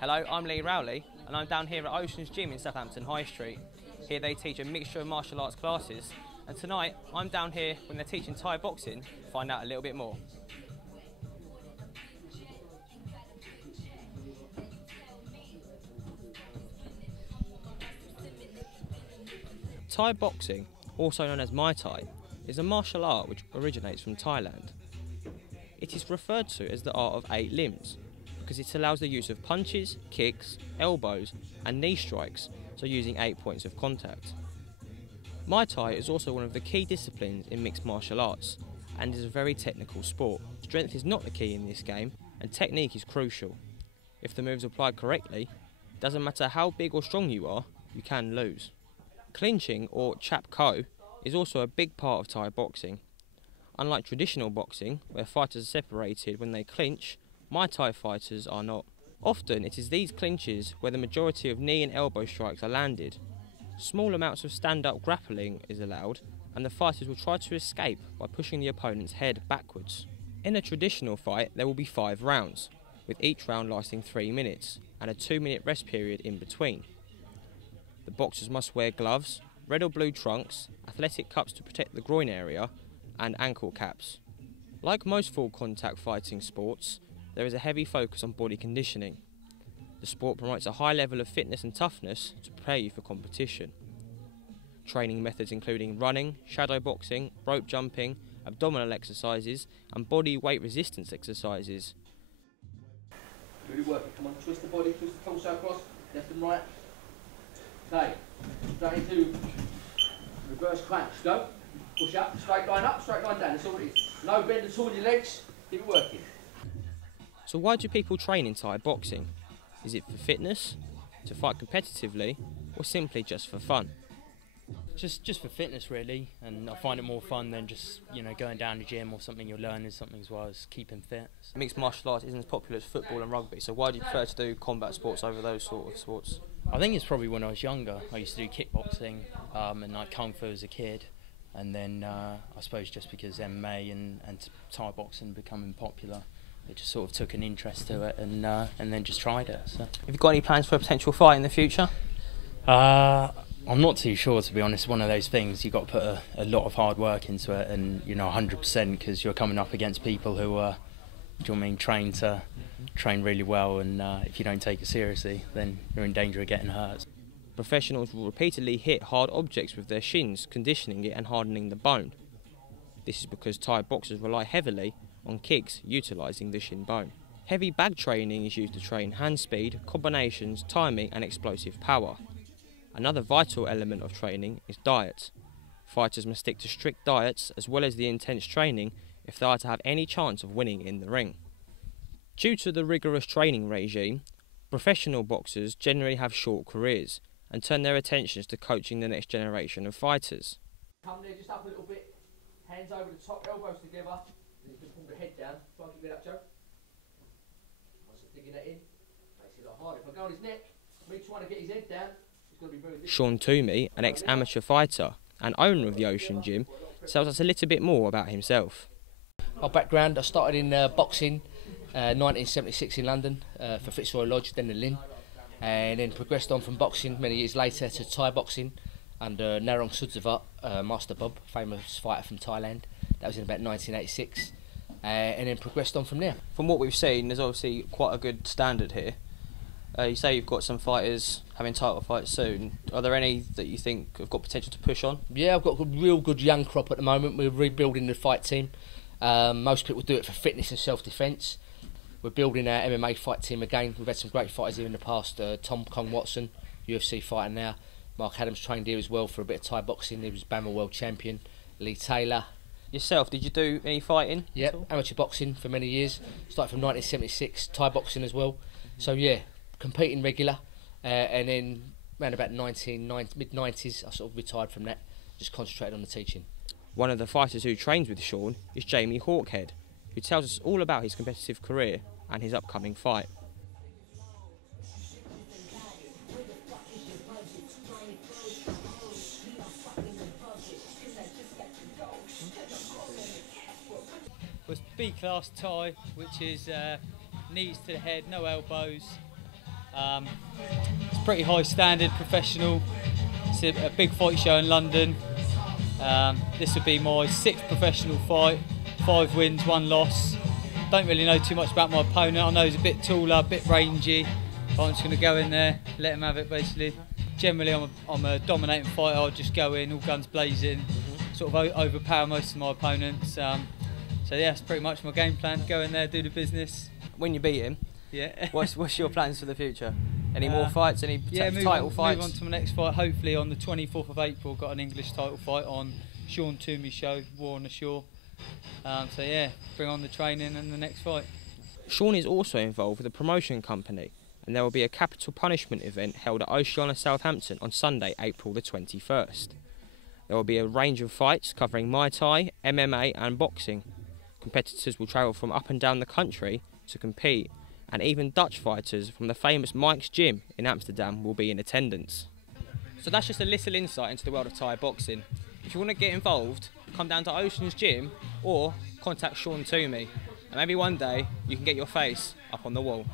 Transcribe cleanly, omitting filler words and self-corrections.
Hello, I'm Lee Rowley and I'm down here at Ocean's Gym in Southampton High Street. Here they teach a mixture of martial arts classes, and tonight I'm down here when they're teaching Thai boxing to find out a little bit more. Thai boxing, also known as Muay Thai, is a martial art which originates from Thailand. It is referred to as the art of 8 limbs because it allows the use of punches, kicks, elbows and knee strikes, so using 8 points of contact. Muay Thai is also one of the key disciplines in mixed martial arts and is a very technical sport. Strength is not the key in this game and technique is crucial. If the moves are applied correctly, it doesn't matter how big or strong you are, you can lose. Clinching, or chap ko, is also a big part of Thai boxing. Unlike traditional boxing, where fighters are separated when they clinch, Muay Thai fighters are not. Often it is these clinches where the majority of knee and elbow strikes are landed. Small amounts of stand-up grappling is allowed, and the fighters will try to escape by pushing the opponent's head backwards. In a traditional fight, there will be 5 rounds, with each round lasting 3 minutes, and a 2-minute rest period in between. The boxers must wear gloves, red or blue trunks, athletic cups to protect the groin area, and ankle caps. Like most full contact fighting sports, there is a heavy focus on body conditioning. The sport promotes a high level of fitness and toughness to prepare you for competition. Training methods including running, shadow boxing, rope jumping, abdominal exercises and body weight resistance exercises. Really working. Come on, twist the body, twist the torso across, left and right. Okay, straight into reverse cranks. Go. Push up, straight line down, that's all it is. No bend at all in your legs, keep it working. So why do people train in Thai boxing? Is it for fitness, to fight competitively, or simply just for fun? Just for fitness really, and I find it more fun than just, going down the gym or something. You're learning something as well as keeping fit. Mixed martial arts isn't as popular as football and rugby, so why do you prefer to do combat sports over those sort of sports? I think it's probably when I was younger. I used to do kickboxing and like kung fu as a kid, and then I suppose just because MMA and Thai boxing becoming popular, it just sort of took an interest to it, and then just tried it. So. Have you got any plans for a potential fight in the future? I'm not too sure, to be honest. One of those things, you've got to put a lot of hard work into it, and 100%, because you're coming up against people who are, train really well, and if you don't take it seriously, then you're in danger of getting hurt. Professionals will repeatedly hit hard objects with their shins, conditioning it and hardening the bone. This is because Thai boxers rely heavily on kicks utilising the shin bone. Heavy bag training is used to train hand speed, combinations, timing and explosive power. Another vital element of training is diet. Fighters must stick to strict diets as well as the intense training if they are to have any chance of winning in the ring. Due to the rigorous training regime, professional boxers generally have short careers and turn their attentions to coaching the next generation of fighters. Come there just up a little bit, hands over the top, elbows together, and you can pull the head down. Try and keep it up, Joe. Once I'm digging that in, makes it a lot harder. If I go on his neck, me trying to get his head down, it's going to be very difficult. Sean Toomey, an ex-amateur fighter and owner of the Ocean Gym, tells us a little bit more about himself. My background, I started in boxing 1976 in London for Fitzroy Lodge, then the Lynn, and then progressed on from boxing many years later to Thai boxing under Narong Sudzavat, Master Bob, famous fighter from Thailand. That was in about 1986, and then progressed on from there. From what we've seen, there's obviously quite a good standard here. You say you've got some fighters having title fights soon. Are there any that you think have got potential to push on? Yeah, I've got a real good young crop at the moment. We're rebuilding the fight team. Most people do it for fitness and self-defence. We're building our MMA fight team again. We've had some great fighters here in the past. Tom Kong Watson, UFC fighter now. Mark Adams trained here as well for a bit of Thai boxing. He was BAMMA world champion. Lee Taylor. Yourself, did you do any fighting? Yeah, amateur boxing for many years. Started from 1976, Thai boxing as well. So yeah, competing regular. And then around about mid-90s, I sort of retired from that. Just concentrated on the teaching. One of the fighters who trains with Sean is Jamie Hawkhead, who tells us all about his competitive career and his upcoming fight. Was B-class Thai, which is knees to the head, no elbows, It's pretty high standard, professional. It's a big fight show in London. This would be my 6th professional fight, 5 wins, 1 loss. Don't really know too much about my opponent. I know he's a bit taller, a bit rangy. But I'm just going to go in there, let him have it basically. Generally I'm a dominating fighter. I'll just go in, all guns blazing, sort of overpower most of my opponents. So yeah, that's pretty much my game plan. Go in there, do the business. When you beat him, Yeah. what's your plans for the future? Any more fights? Any title fights? Move on to my next fight. Hopefully on the 24th of April, got an English title fight on Sean Toomey's show, War on the Shore. So yeah, bring on the training and the next fight. Sean is also involved with a promotion company, and there will be a capital punishment event held at Oceana, Southampton on Sunday, April the 21st. There will be a range of fights covering Muay Thai, MMA and boxing. Competitors will travel from up and down the country to compete, and even Dutch fighters from the famous Mike's Gym in Amsterdam will be in attendance. So that's just a little insight into the world of Thai boxing. If you want to get involved, come down to Ocean's Gym or contact Sean Toomey, and maybe one day you can get your face up on the wall.